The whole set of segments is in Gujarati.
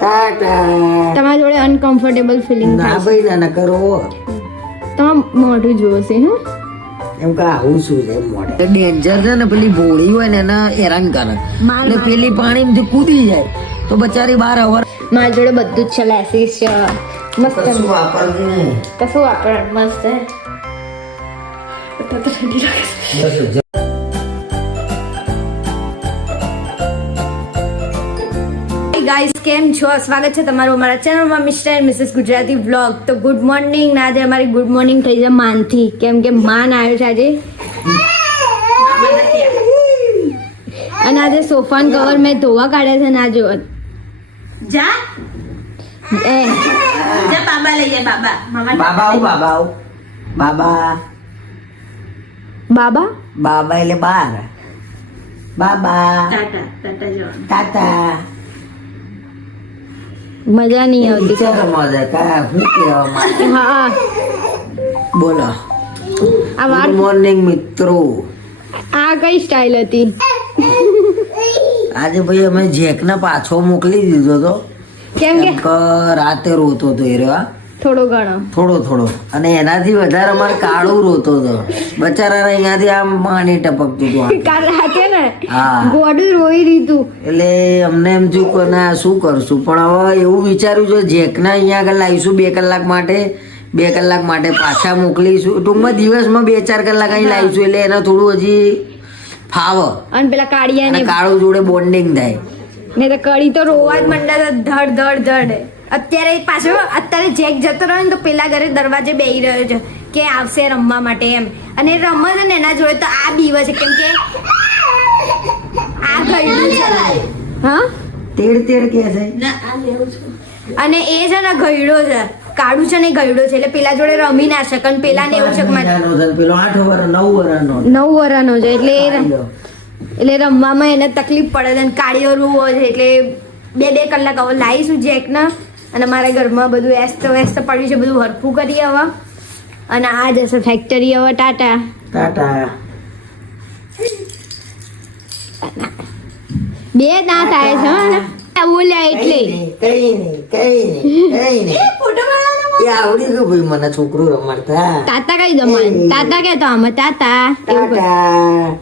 તમારા જોડે અનકમ્ફર્ટેબલ ફિલિંગ ના ભાઈ ના ના કરો. તમારું મોઢું છે હે? એમ કે આવું શું છે મોઢે. ડેન્જર છે ને પેલી ભોળી હોય ને એને હેરાન કરે. એટલે પેલી પાણીમાંથી કૂદી જાય. તો બચારી બહાર અવર મારા જોડે બધું જ છે લેસીસ છે. મસ્ત. કશું વાપરતી નહીં. કશું વાપર મસ્ત. છે. કેમ છો? સ્વાગત છે તમારું અમારા ચેનલમાં Mr and Mrs Gujarati vlog તો ગુડ મોર્નિંગ ના આજે અમારી ગુડ મોર્નિંગ થઈ છે માનથી. કેમ કે માન આવ્યો છે આજે. અને આજે સોફાન કવર મેં ધોવા કાઢ્યા છે ને જો જા. એ. જા બાબા લઈ જા બાબા. મામા બાબા આવું બાબા આવું. બાબા. બાબા? બાબા એટલે બાર. બાબા. ટાટા ટાટા તાતા મજા નહીં આવતી મજા કા હું કહેવા માંગે? હા. બોલો. આ ગુડ મોર્નિંગ મિત્રો. આ કઈ સ્ટાઇલ હતી? આજે ભાઈ અમે જેકને પાછો મોકલી દીધો તો. કેમ કે? રાતે રોતો તો એ રહ્યો થોડો ઘણો. થોડો થોડો. અને એનાથી વધારે અમારે કાળું રોતો હતો બચારા અહીંયાથી આમ પાણી ટપકતું હતું. કાલ રાતે ને હા. ગોડું રોઈ દીધું. એટલે અમને એમ થયું કે ના શું કરશું? પણ હવે એવું વિચાર્યું છે જેકના અહીંયા આગળ લાવીશું બે કલાક માટે બે કલાક માટે પાછા મોકલીશું. ટૂંકમાં દિવસમાં બે ચાર કલાક અહીં લાવીશું. એટલે એને થોડું હજી ફાવ. અને પેલા કાળિયા કાળું જોડે બોન્ડિંગ થાય. ને તો કડી તો રોવા જ મંડા ધડ ધડ ધડ. અત્યારે પાછો અત્યારે જેક જતો રહ્યો ને તો પેલા ઘરે દરવાજે બેહી રહ્યો છે કે આવશે રમવા માટે એમ. અને રમે છે ને એના જોડે તો આ બીવે છે કેમ કે આ ગયડું છે. હા? તેડ તેડ કે છે. ના આ લેવું છું. અને એ છે ને ગયડો છે. કાળું છે ને ગયડો છે એટલે પેલા જોડે રમી ના શકે અને પેલા ને એવું છે પેલો આઠ વર નવ વરનો નવ વર્ષનો છે એટલે એટલે રમવામાં એને તકલીફ પડે છે અને કાળીઓ રૂવો છે એટલે બે બે કલાક હવે લાવીશું જેકને. અને મારા ઘરમાં બધું એસ્ત વેસ્ત પડ્યું છે બધું હરફું કરીએ હવે અને આ જશે ફેક્ટરી હવે ટાટા. ટાટા. બે દાંત આવે છે ને? બોલ્યા એટલે. કઈ નહીં કઈ નહીં કઈ નહીં. ફોટો આવડી ગયું ભાઈ મને છોકરું રમાડતા. તાતા કઈ દો તાતા કે તો આમાં તાતા? ટાટા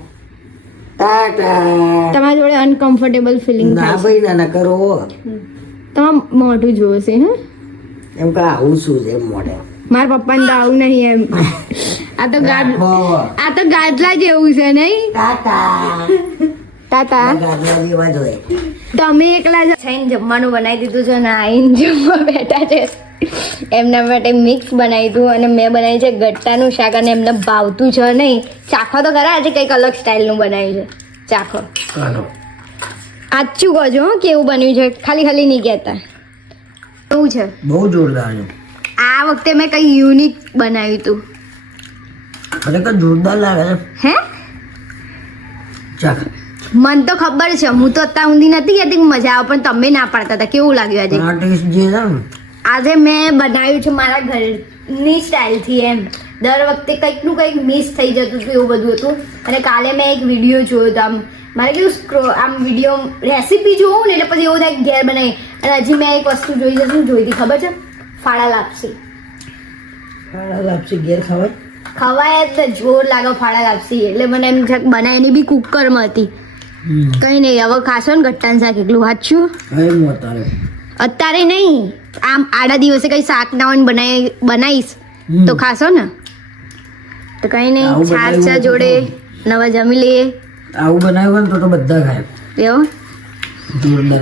ટાટા. જોડે અનકમ્ફર્ટેબલ ફિલિંગ ના ભાઈ ના કરો. તમારું મોઢું છે હે? એમ કે આવું શું છે મોઢે? મારા પપ્પાને તો આવું નહીં એમ. આ તો ગાડ આ તો ગાદલા જેવું છે નહીં? તાતા. ગાદલા જેવા જ તમે એકલા જ થઈને જમવાનું બનાવી દીધું છે ને આઈને જમવા બેઠા છે. એમના માટે મિક્સ બનાવી દઉં અને મેં બનાવ્યું છે ગટ્ટાનું શાક અને એમને ભાવતું છે નહીં. ચાખો તો ખરા આજે કંઈક અલગ સ્ટાઇલનું બનાવ્યું છે. ચાખો. આચું કહો હો કેવું બન્યું છે. ખાલી ખાલી નહીં કહેતા. એવું છે? બહુ જોરદાર છે. આ વખતે મેં કંઈ યુનિક બનાવ્યું હતું ખરેખર જોરદાર લાગે છે. હે? ચાલ. મને તો ખબર છે. હું તો અત્યાર ઊંધી નથી કહેતી મજા આવે પણ તમે ના પાડતા હતા. કેવું લાગ્યું આજે? આજે મેં બનાવ્યું છે મારા ઘરની સ્ટાઇલથી એમ. દર વખતે કંઈકનું કંઈક મિસ થઈ જતું હતું એવું બધું હતું. અને કાલે મેં એક વીડિયો જોયો હતો આમ મારે કેવું સ્ક્રો આમ વીડિયો રેસીપી જોઉં ને એટલે પછી એવું થાય ઘેર બનાવી. અને હજી મેં એક વસ્તુ જોઈ છે જોઈ હતી ખબર છે? ફાળા લાપસી. ફાળા લાપસી ઘેર ખવાય? ખવાય જ જોર લાગે ફાળા લાપસી. એટલે મને એમ છે બનાવીની બી કુકરમાં હતી. કઈ નહીં હવે ખાશો ને ગટ્ટાનું શાક એટલું સાચું અત્યારે. અત્યારે નહીં. આમ આડા દિવસે કઈ શાક ના હોય બનાવી બનાવીશ. તો ખાશો ને? તો કઈ નહીં છાશ ચા જોડે નવા જમી લઈએ. આવું બનાવ્યું હોય ને તો તો બધા ખાય. એવું?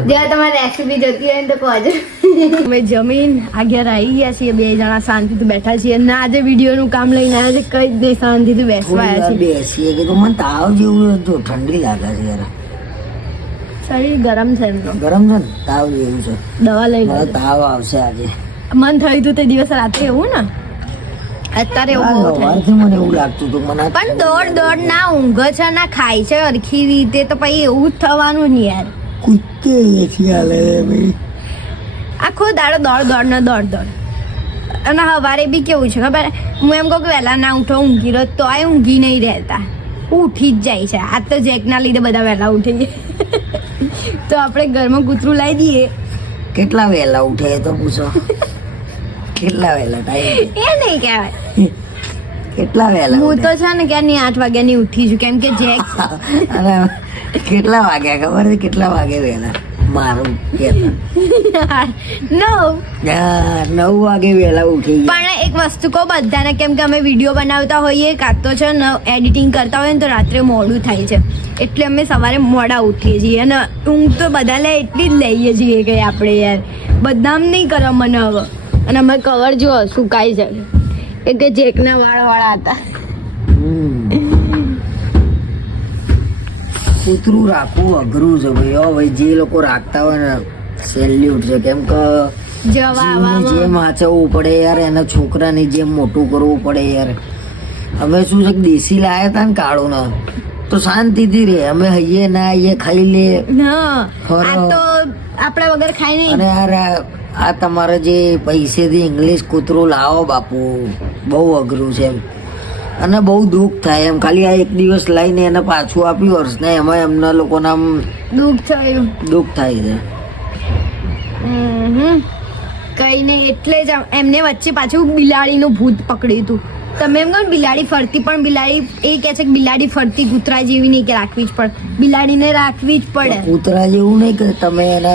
જ્યાં તમારી રેસીપી જતી હોય તો કહેજો અમે જમીન આ આવી ગયા છીએ બે જણા શાંતિથી બેઠા છીએ. ના આજે વિડીયોનું કામ લઈને આવ્યા છે કઈ જ નહીં શાંતિથી બેસવા આવ્યા થોડી બેસીએ કે તો મને તાવ જેવું છે, ઠંડી લાગે છે યાર શરીર ગરમ છે ગરમ છે ને? તાવ જેવું છે. દવા લઈ મને તાવ આવશે આજે. મન થયું હતું તે દિવસ રાત્રે એવું ને? અત્યારે એવું થાય. મને એવું લાગતું હતું મને પણ દોડ દોડ ના ઊંઘ છે ના ખાય છે અરખી રીતે તો પછી એવું જ થવાનું ને યાર. કુત્તે હાલે ભાઈ. આખો દાડો દોડ દોડ ને દોડ દોડ. અને સવારે બી કેવું છે ખબર? હું એમ કહું કે વહેલા ના ઉઠો ઊંઘી રહ્યો તો આ ઊંઘી નહીં રહેતા. ઉઠી જ જાય છે. આ તો જેકના લીધે બધા વહેલા ઉઠી જાય તો આપણે ઘરમાં કૂતરું લાવી દઈએ. કેટલા વહેલા ઉઠે તો પૂછો. કેટલા વહેલા ટાઈમ એ નહીં કહેવાય. કેટલા વહેલા હું તો છે ને ક્યારની આઠ વાગ્યાની ઉઠી છું? કેમ કે જેક અને કેટલા વાગ્યા ખબર છે? કેટલા વાગે વહેલા? મારું કહેતા. નો નવ. વાગે વહેલા ઉઠી પણ એક વસ્તુ કહો બધાને કેમ કે અમે વીડિયો બનાવતા હોઈએ કાં તો છે ને એડિટિંગ કરતા હોઈએ ને તો રાત્રે મોડું થાય છે. એટલે અમે સવારે મોડા ઉઠીએ છીએ. અને ઊંઘ તો બધા લે એટલી જ લઈએ છીએ કે આપણે યાર બદનામ નહીં કરો મને હવે. અને અમે કવર જો સુકાઈ જાય. એ કે જેકના વાળ વાળા હતા. કૂતરું રાખવું અઘરું છે ભાઈ. હો ભાઈ જે લોકો રાખતા હોય ને સેલ્યુટ છે. કેમ કે જેમ આવવામાં પડે યાર એના છોકરાની જેમ મોટું કરવું પડે યાર. અમે શું છે દેશી લાયા હતા ને કાળુના તો શાંતિથી રે અમે હૈયે ના હૈયે ખાઈ લે. આ તો આપણા વગર ખાઈ નહીં. અને યાર આ- તમારે જે પૈસેથી ઇંગ્લિશ કૂતરું લાવો બાપુ બહુ અઘરું છે એમ. અને બહુ દુઃખ થાય એમ. ખાલી આ એક દિવસ લઈને એને પાછું આપ્યું વર્ષને એમાં એમના લોકોને આમ દુઃખ થયું દુઃખ થાય છે. કઈ નહીં એટલે જ એમને વચ્ચે પાછું બિલાડીનું ભૂત પકડ્યું હતું. તમે એમ કહો બિલાડી ફરતી પણ બિલાડી એ કહે છે કે બિલાડી ફરતી કૂતરા જેવી નહીં કે રાખવી જ પડે. બિલાડીને રાખવી જ પડે. કૂતરા જેવું નહીં કે તમે એના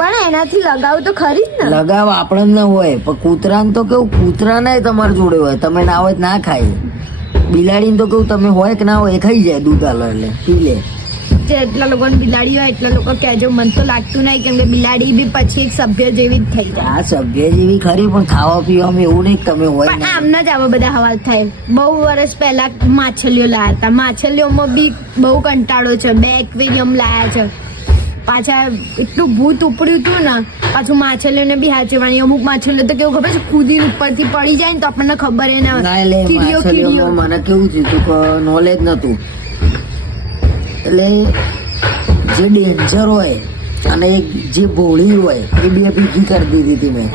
પણ એનાથી લગાવ તો ખરી જ ને. લગાવ આપણે ન હોય પણ કૂતરાને તો કેવું કૂતરા ને તમારા જોડે હોય તમે ના હોય ના ખાય. બિલાડીને તો કેવું તમે હોય કે ના હોય એ ખાઈ જાય દૂધ આલો એટલે પી લે. જેટલા લોકોને બિલાડી હોય એટલા લોકો કહેજો મને તો લાગતું નહીં કેમ કે બિલાડી બી પછી એક સભ્ય જેવી જ થઈ જાય. આ સભ્ય જેવી ખરી પણ ખાવા પીવામાં એવું નહીં તમે હોય પણ આમના જ આવા બધા હવાલ થાય. બહુ વર્ષ પહેલા માછલીઓ લાયા હતા. માછલીઓમાં બી બહુ કંટાળો છે. બે એક્વેરિયમ લાયા છે. પાછા એટલું ભૂત ઉપડ્યું હતું ને પાછું માછલીઓને બી હાચવાની અમુક માછલીઓ તો કેવું ખબર છે કૂદીને ઉપરથી પડી જાય ને તો આપણને ખબર એ ના એટલે મને કેવું થયું નોલેજ નહોતું. એટલે જે ડેન્જર હોય અને જે ભોળી હોય એ બે ભેગી કરી દીધી હતી મેં.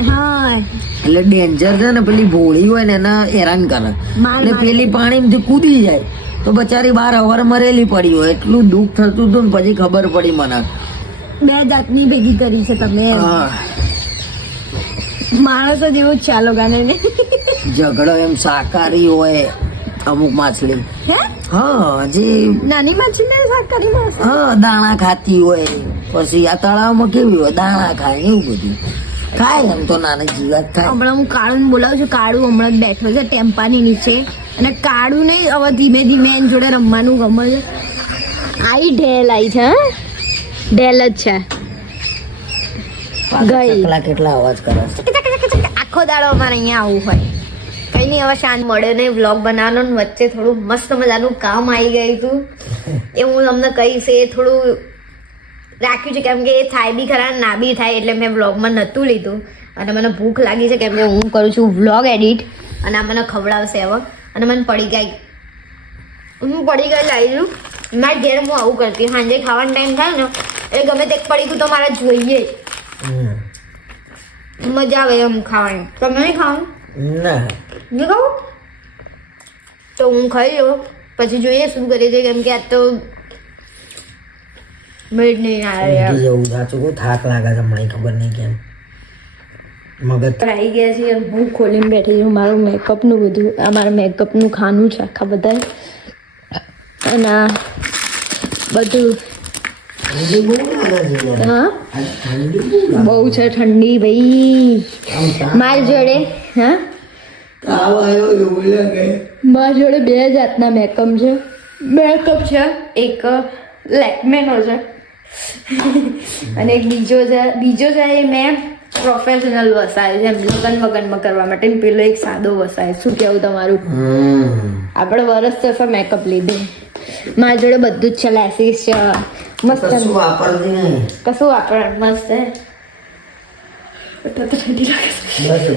એટલે ડેન્જર છે ને પેલી ભોળી હોય ને એને હેરાન કરે. એટલે પેલી પાણીમાંથી કૂદી જાય. તો બચારી બાર અવર મરેલી પડી હોય. એટલું દુઃખ થતું હતું ને પછી ખબર પડી મને. બે જાતની ભેગી કરી છે તમે હા, માણસો જેવું ચાલો ગાને ઝઘડો એમ શાકાહારી હોય. અમુક માછલી. હે? હા જે નાની માછલી શાક કરી હા દાણા ખાતી હોય. પછી આ તળાવમાં કેવી હોય? દાણા ખાય એવું બધું. ખાય એમ તો નાના જીવાત ખાય હમણાં હું કાળું બોલાવું છું. કાળું હમણાં બેઠો છે ટેમ્પાની નીચે. અને કાળું નહીં હવે ધીમે ધીમે એની જોડે રમવાનું ગમે છે. આઈ ઢેલ આઈ છે? ઢેલ જ છે. ગઈ. કેટલા અવાજ કરે આખો દાડો અમારે અહીંયા આવવું હોય. કઈ નહીં હવે શાંત મળે ને વ્લોગ બનાવવાનો વચ્ચે થોડું મસ્ત મજાનું કામ આવી ગયું હતું. એ હું તમને કહીશ એ થોડું રાખ્યું છે કેમ કે એ થાય બી ખરા ના બી થાય એટલે મેં વ્લોગમાં નહોતું લીધું. અને મને ભૂખ લાગી છે કેમ કે હું કરું છું વ્લોગ એડિટ અને આ મને ખવડાવશે હવે. અને મને પડી ગઈ. હું પડી ગઈ લાવી છું. મારા ઘેર હું આવું કરતી. સાંજે ખાવાનો ટાઈમ થાય ને એટલે ગમે તે પડી ગયું તો મારે જોઈએ મજા આવે એમ ખાવાની. તમે નહીં ખાવાનું? ના. નહીં કહું તો હું ખાઈ લઉં. પછી જોઈએ શું કરી છે. કેમ કે આ તો મેડ નહીં આવે જવું સાચું કહું થાક લાગે છે મને ખબર નહીં કેમ. મગજ આવી ગયા છે હું ખોલીને બેઠી છું. મારું મેકઅપનું બધું આ મારું મેકઅપનું ખાનું છે આખા બધા અને આ બધું બહુ છે ઠંડી ભાઈ. મારી જોડે હા? તાવ આવ્યો એવું લાગે મારા જોડે બે જાતના મેકઅપ છે. મેકઅપ છે? એક લેકમેનો છે. અને એક બીજો છે. બીજો છે એ મેં પ્રોફેશનલ વસાય છે. એમ લગન વગનમાં કરવા માટે. ને પેલો એક સાદો વસાય. શું કેવું તમારું? આપણે વરસ થશે મેકઅપ લીધું. મારા જોડે બધું જ છે. લેસીસ છે. મસ્ત. કશું કશું વાપર મસ્ત છે. દસ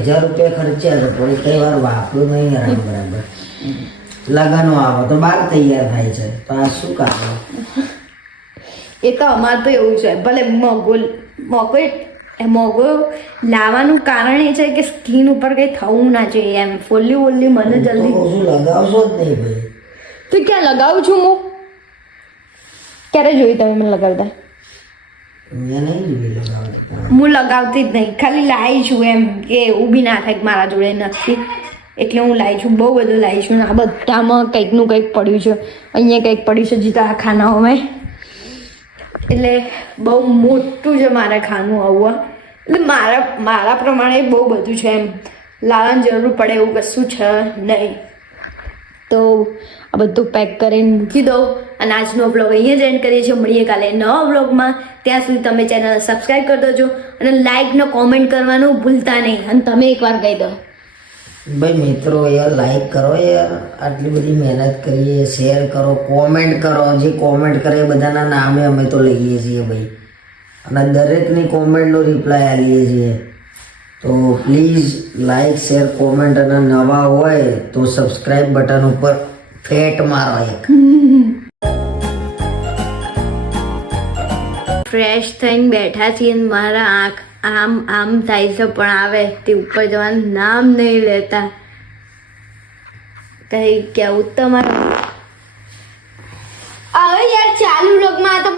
હજાર રૂપિયા ખર્ચ્યા છે પણ કઈ વાર વાપરું નહીં આરામ બરાબર. લગનો આવે તો બાર તૈયાર થાય છે. તો આ શું કામ? એ તો અમારે તો એવું છે ભલે મોગો મોગો મોંઘો લાવવાનું કારણ એ છે કે સ્કીન ઉપર કંઈ થવું ના જોઈએ એમ. ફોલ્લી વોલ્લી મને જલ્દી લગાવશો જ નહીં ભાઈ. તો ક્યાં લગાવું છું હું? ક્યારે જોઈ તમે મને લગાવતા મેં નહીં જોઈ લગાવતા હું લગાવતી જ નહીં. ખાલી લાવી છું એમ કે બી ના થાય મારા જોડે નથી. એટલે હું લાવી છું. બહુ બધું લાવી છું. આ બધામાં કંઈકનું કંઈક પડ્યું છે. અહીંયા કંઈક પડ્યું છે જીતા ખાના ખાનાઓમાં એટલે બહુ મોટું છે મારા ખાનું આવું એટલે મારા મારા પ્રમાણે બહુ બધું છે એમ. લાવવાની જરૂર પડે એવું કશું છે નહીં. તો આ બધું પેક કરીને મૂકી દઉં. અને આજનો બ્લોગ અહીંયા જ એન્ડ કરીએ છીએ. મળીએ કાલે નવા બ્લોગમાં ત્યાં સુધી તમે ચેનલ સબસ્ક્રાઈબ કરી દેજો અને લાઇકનો કોમેન્ટ કરવાનું ભૂલતા નહીં. અને તમે એકવાર કહી દો. ભાઈ, મિત્રો, યાર લાઈક કરો યાર. આટલી બધી મહેનત કરીએ શેર કરો કોમેન્ટ કરો. જે કોમેન્ટ કરે એ બધાના નામે અમે તો લઈએ છીએ ભાઈ. અને દરેકની કોમેન્ટનો રિપ્લાય આપીએ છીએ. તો પ્લીઝ લાઈક શેર કોમેન્ટ અને નવા હોય તો સબસ્ક્રાઈબ બટન ઉપર ફેટ મારો એક ફ્રેશ થઈને બેઠા છીએ અને મારા આંખ આમ આમ થાય છે પણ આવે તે ઉપર જવાનું નામ નહીં લેતા. કઈ કેવું તમારું? હવે યાર ચાલુ રોગમાં તો